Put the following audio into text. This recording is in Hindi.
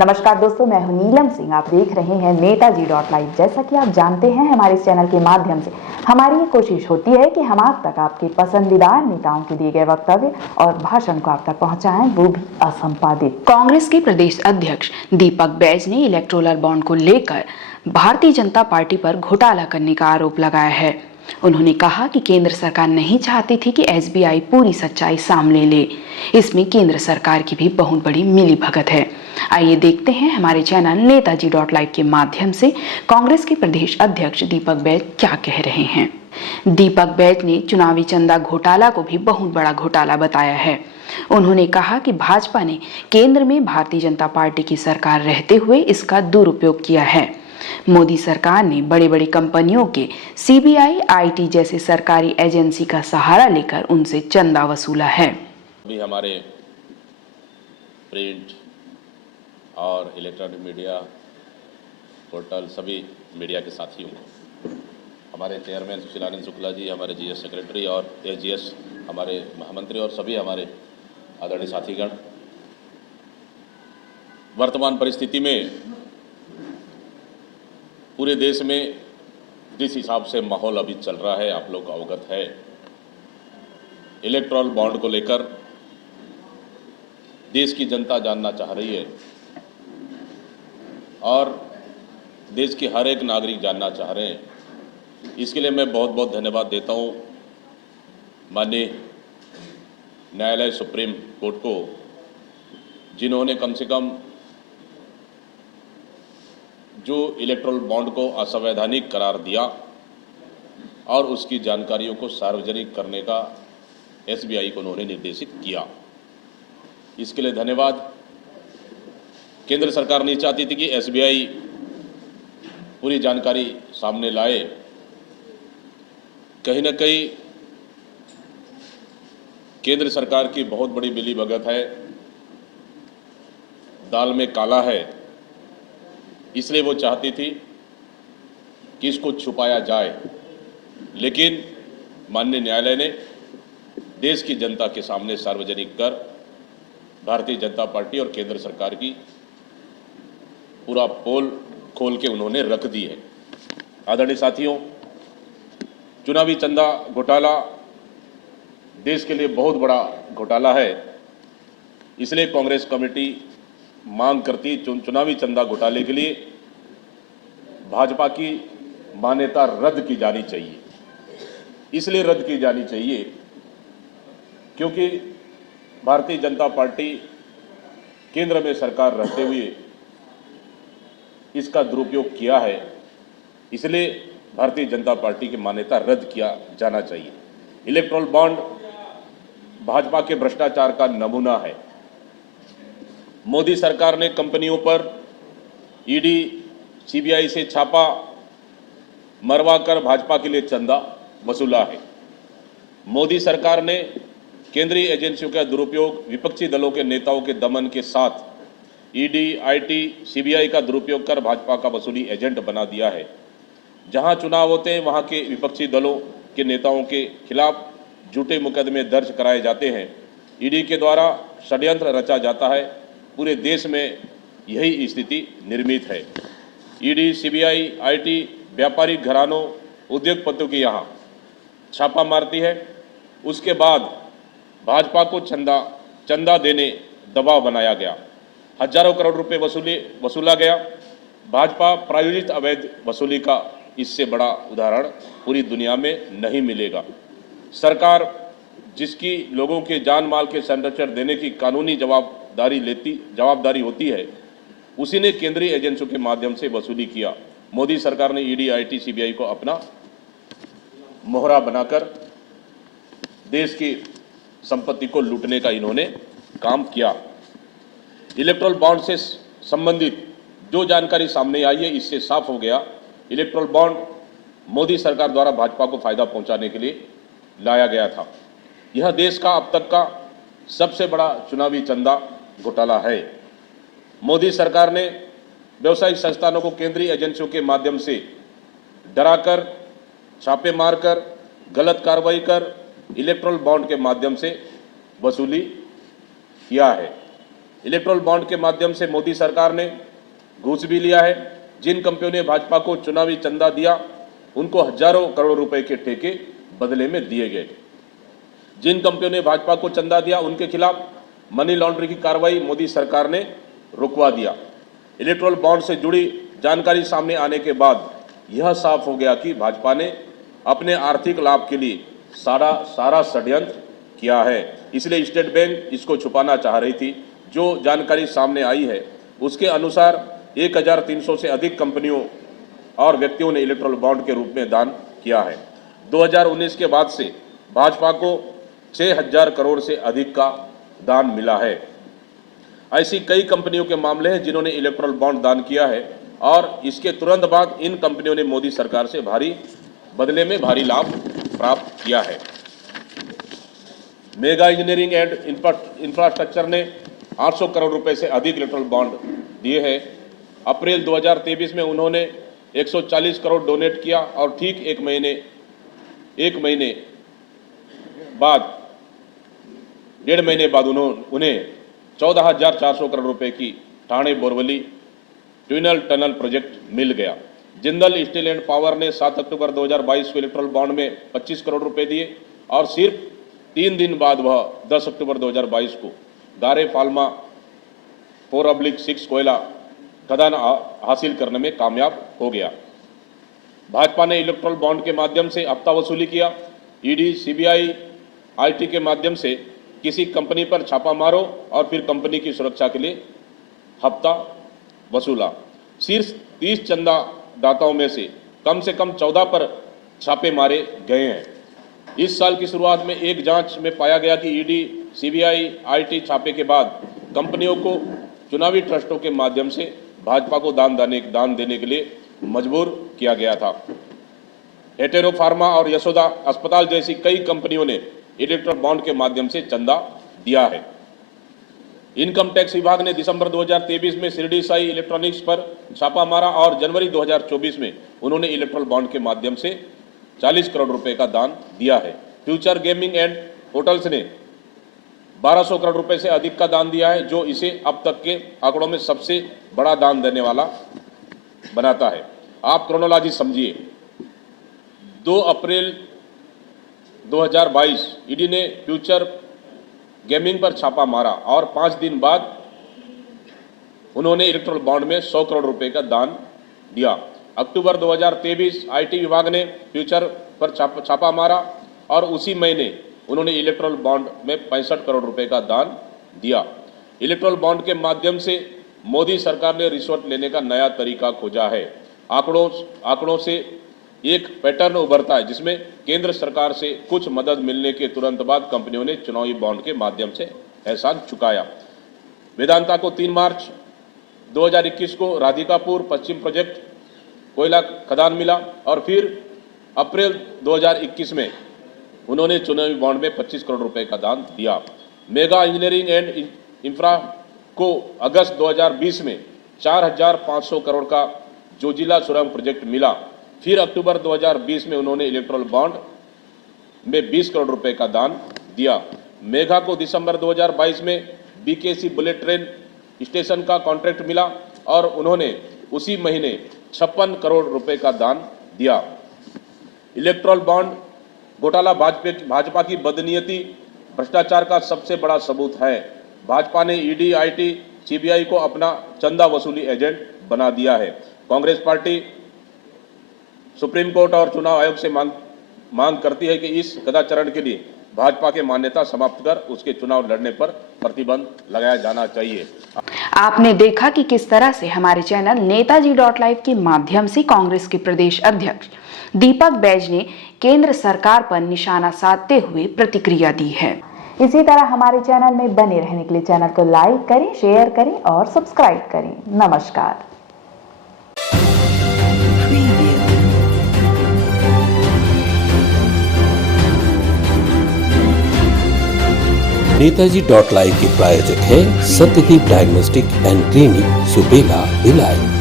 नमस्कार दोस्तों, मैं हूं नीलम सिंह। आप देख रहे हैं नेताजी.live। जैसा कि आप जानते हैं, हमारे इस चैनल के माध्यम से हमारी ये कोशिश होती है कि हम आप तक आपके पसंदीदा नेताओं के दिए गए वक्तव्य और भाषण को आप तक पहुंचाएं, वो भी असंपादित। कांग्रेस के प्रदेश अध्यक्ष दीपक बैज ने इलेक्टोरल बॉन्ड को लेकर भारतीय जनता पार्टी पर घोटाला करने का आरोप लगाया है। उन्होंने कहा कि केंद्र सरकार नहीं चाहती थी कि एसबीआई पूरी सच्चाई सामने ले। इसमें केंद्र सरकार की भी बहुत बड़ी मिलीभगत है। आइए देखते हैं हमारे चैनल नेताजी.live के माध्यम से कांग्रेस के प्रदेश अध्यक्ष दीपक बैज क्या कह रहे हैं। दीपक बैज ने चुनावी चंदा घोटाला को भी बहुत बड़ा घोटाला बताया है। उन्होंने कहा कि भाजपा ने केंद्र में भारतीय जनता पार्टी की सरकार रहते हुए इसका दुरुपयोग किया है। मोदी सरकार ने बड़ी बड़ी कंपनियों के सीबीआई, आईटी जैसे सरकारी एजेंसी का सहारा लेकर उनसे चंदा वसूला है। अभी हमारे प्रिंट और इलेक्ट्रॉनिक मीडिया पोर्टल सभी मीडिया के साथियों को, हमारे चेयरमैन सुशीलानंद शुक्ला जी, हमारे जीएस सेक्रेटरी और एजीएस हमारे महामंत्री और सभी हमारे आदरणीय साथीगण, वर्तमान परिस्थिति में पूरे देश में जिस हिसाब से माहौल अभी चल रहा है, आप लोग अवगत है। इलेक्टोरल बॉन्ड को लेकर देश की जनता जानना चाह रही है और देश के हर एक नागरिक जानना चाह रहे हैं। इसके लिए मैं बहुत बहुत धन्यवाद देता हूं माननीय न्यायालय सुप्रीम कोर्ट को, जिन्होंने कम से कम जो इलेक्टोरल बॉन्ड को असंवैधानिक करार दिया और उसकी जानकारियों को सार्वजनिक करने का एसबीआई को उन्होंने निर्देशित किया। इसके लिए धन्यवाद। केंद्र सरकार नहीं चाहती थी कि एसबीआई पूरी जानकारी सामने लाए। कहीं न कहीं केंद्र सरकार की बहुत बड़ी मिलीभगत है, दाल में काला है, इसलिए वो चाहती थी कि इसको छुपाया जाए। लेकिन माननीय न्यायालय ने देश की जनता के सामने सार्वजनिक कर भारतीय जनता पार्टी और केंद्र सरकार की पूरा पोल खोल के उन्होंने रख दी है। आदरणीय साथियों, चुनावी चंदा घोटाला देश के लिए बहुत बड़ा घोटाला है। इसलिए कांग्रेस कमेटी मांग करती चुनावी चंदा घोटाले के लिए भाजपा की मान्यता रद्द की जानी चाहिए। इसलिए रद्द की जानी चाहिए क्योंकि भारतीय जनता पार्टी केंद्र में सरकार रहते हुए इसका दुरुपयोग किया है। इसलिए भारतीय जनता पार्टी की मान्यता रद्द किया जाना चाहिए। इलेक्टोरल बॉन्ड भाजपा के भ्रष्टाचार का नमूना है। मोदी सरकार ने कंपनियों पर ईडी, सीबीआई से छापा मरवाकर भाजपा के लिए चंदा वसूला है। मोदी सरकार ने केंद्रीय एजेंसियों का दुरुपयोग, विपक्षी दलों के नेताओं के दमन के साथ ईडी, आईटी, सीबीआई का दुरुपयोग कर भाजपा का वसूली एजेंट बना दिया है। जहां चुनाव होते हैं वहां के विपक्षी दलों के नेताओं के खिलाफ झूठे मुकदमे दर्ज कराए जाते हैं। ईडी के द्वारा षड्यंत्र रचा जाता है। पूरे देश में यही स्थिति निर्मित है। ईडी, सीबीआई, आईटी व्यापारिक घरानों, उद्योगपतियों के यहाँ छापा मारती है। उसके बाद भाजपा को चंदा देने दबाव बनाया गया। हजारों करोड़ रुपए वसूला गया। भाजपा प्रायोजित अवैध वसूली का इससे बड़ा उदाहरण पूरी दुनिया में नहीं मिलेगा। सरकार जिसकी लोगों के जान माल के संरक्षण देने की कानूनी जवाबदारी होती है, उसी ने केंद्रीय एजेंसियों के माध्यम से वसूली किया। मोदी सरकार ने ईडी, आईटी, सीबीआई को अपना मोहरा बनाकर देश की संपत्ति को लूटने का इन्होंने काम किया। इलेक्टोरल बॉन्ड से संबंधित जो जानकारी सामने आई है, इससे साफ हो गया इलेक्टोरल बॉन्ड मोदी सरकार द्वारा भाजपा को फायदा पहुंचाने के लिए लाया गया था। यह देश का अब तक का सबसे बड़ा चुनावी चंदा घोटाला है। मोदी सरकार ने व्यवसायिक संस्थानों को केंद्रीय एजेंसियों के माध्यम से डराकर, छापे मारकर, गलत कार्रवाई कर इलेक्टोरल बॉन्ड के माध्यम से वसूली किया है। इलेक्ट्रोल बॉन्ड के माध्यम से मोदी सरकार ने घूस भी लिया है। जिन कंपनियों ने भाजपा को चुनावी चंदा दिया उनको हजारों करोड़ रुपए के ठेके बदले में दिए गए। जिन कंपनियों ने भाजपा को चंदा दिया उनके खिलाफ मनी लॉन्ड्रिंग की कार्रवाई मोदी सरकार ने रुकवा दिया। इलेक्ट्रोल बॉन्ड से जुड़ी जानकारी सामने आने के बाद यह साफ हो गया कि भाजपा ने अपने आर्थिक लाभ के लिए सारा षड्यंत्र किया है। इसलिए स्टेट बैंक इसको छुपाना चाह रही थी। जो जानकारी सामने आई है उसके अनुसार 1300 से अधिक कंपनियों और व्यक्तियों ने इलेक्ट्रोल बॉन्ड के रूप में दान किया है। 2019 के बाद से भाजपा को 6000 करोड़ से अधिक का दान मिला है। ऐसी कई कंपनियों के मामले हैं जिन्होंने इलेक्ट्रोल बॉन्ड दान किया है और इसके तुरंत बाद इन कंपनियों ने मोदी सरकार से बदले में भारी लाभ प्राप्त किया है। मेगा इंजीनियरिंग एंड इंफ्रास्ट्रक्चर ने 800 करोड़ रुपए से अधिक इलेक्ट्रोल बॉन्ड दिए हैं। अप्रैल 2023 में उन्होंने 140 करोड़ डोनेट किया और ठीक एक महीने बाद डेढ़ महीने बाद उन्हें 14,400 करोड़ रुपए की ठाणे बोरवली ट्विनल टनल प्रोजेक्ट मिल गया। जिंदल स्टील एंड पावर ने 7 अक्टूबर 2022 को इलेक्ट्रोल बॉन्ड में 25 करोड़ रुपए दिए और सिर्फ 3 दिन बाद वह 10 अक्टूबर 2022 को गारे फाल्मा 4/6 कोयला खदान हासिल करने में कामयाब हो गया। भाजपा ने इलेक्ट्रोल बॉन्ड के माध्यम से हफ्ता वसूली किया। ईडी, सीबीआई, आईटी के माध्यम से किसी कंपनी पर छापा मारो और फिर कंपनी की सुरक्षा के लिए हफ्ता वसूला। शीर्ष 30 चंदादाताओं में से कम 14 पर छापे मारे गए हैं। इस साल की शुरुआत में एक जांच में पाया गया कि ईडी, सीबीआई, आईटी छापे के बाद कंपनियों को चुनावी ट्रस्टों के माध्यम से भाजपा को दान देने के लिए मजबूर किया गया था। हेटेरो फार्मा और यशोदा अस्पताल जैसी कई कंपनियों ने इलेक्ट्रोल बॉन्ड के माध्यम से चंदा दिया है। इनकम टैक्स विभाग ने दिसंबर 2023 में शिरडी साई इलेक्ट्रॉनिक्स पर छापा मारा और जनवरी 2024 में उन्होंने इलेक्ट्रोल बॉन्ड के माध्यम से 40 करोड़ रुपए का दान दिया है। फ्यूचर गेमिंग एंड होटल्स ने 1200 करोड़ रुपए से अधिक का दान दिया है, जो इसे अब तक के आंकड़ों में सबसे बड़ा दान देने वाला बनाता है। आप क्रोनोलॉजी समझिए। 2 अप्रैल 2022 ईडी ने फ्यूचर गेमिंग पर छापा मारा और 5 दिन बाद उन्होंने इलेक्ट्रोल बॉन्ड में 100 करोड़ रुपए का दान दिया। अक्टूबर 2023 आईटी विभाग ने फ्यूचर पर छापा मारा और उसी महीने उन्होंने इलेक्ट्रोल बॉन्ड में 65 करोड़ रुपए का दान दिया। इलेक्ट्रोल बॉन्ड के माध्यम से मोदी सरकार ने रिश्वत लेने का नया तरीका खोजा है। आंकड़ों से एक पैटर्न उभरता है जिसमें केंद्र सरकार से कुछ मदद मिलने के तुरंत बाद कंपनियों ने चुनावी बॉन्ड के माध्यम से एहसान चुकाया। वेदांता को 3 मार्च 2021 को राधिकापुर पश्चिम प्रोजेक्ट कोयला खदान मिला और फिर अप्रैल 2021 में उन्होंने चुनावी बॉन्ड में 25 करोड़ रुपए का दान दिया। मेगा इंजीनियरिंग एंड इंफ्रा को अगस्त 2020 में 4,500 करोड़ का जोजिला सुरंग प्रोजेक्ट मिला। फिर अक्टूबर 2020 में उन्होंने इलेक्ट्रोल बॉन्ड में 20 करोड़ रुपए का दान दिया। मेघा को दिसंबर 2022 में बीकेसी बुलेट ट्रेन स्टेशन का कॉन्ट्रैक्ट मिला और उन्होंने उसी महीने 56 करोड़ रुपए का दान दिया। इलेक्ट्रोल बॉन्ड घोटाला भाजपा की बदनीयती, भ्रष्टाचार का सबसे बड़ा सबूत है। भाजपा ने ईडी, आईटी, सीबीआई को अपना चंदा वसूली एजेंट बना दिया है। कांग्रेस पार्टी सुप्रीम कोर्ट और चुनाव आयोग से मांग करती है कि इस कदाचरण के लिए भाजपा के मान्यता समाप्त कर उसके चुनाव लड़ने पर प्रतिबंध लगाया जाना चाहिए। आपने देखा कि किस तरह से हमारे चैनल नेताजी.live के माध्यम से कांग्रेस के प्रदेश अध्यक्ष दीपक बैज ने केंद्र सरकार पर निशाना साधते हुए प्रतिक्रिया दी है। इसी तरह हमारे चैनल में बने रहने के लिए चैनल को लाइक करें, शेयर करें और सब्सक्राइब करें। नमस्कार। नेताजी.live के प्रायोजक है Satyadeep diagnostic and clinic, Supela, Bhilai.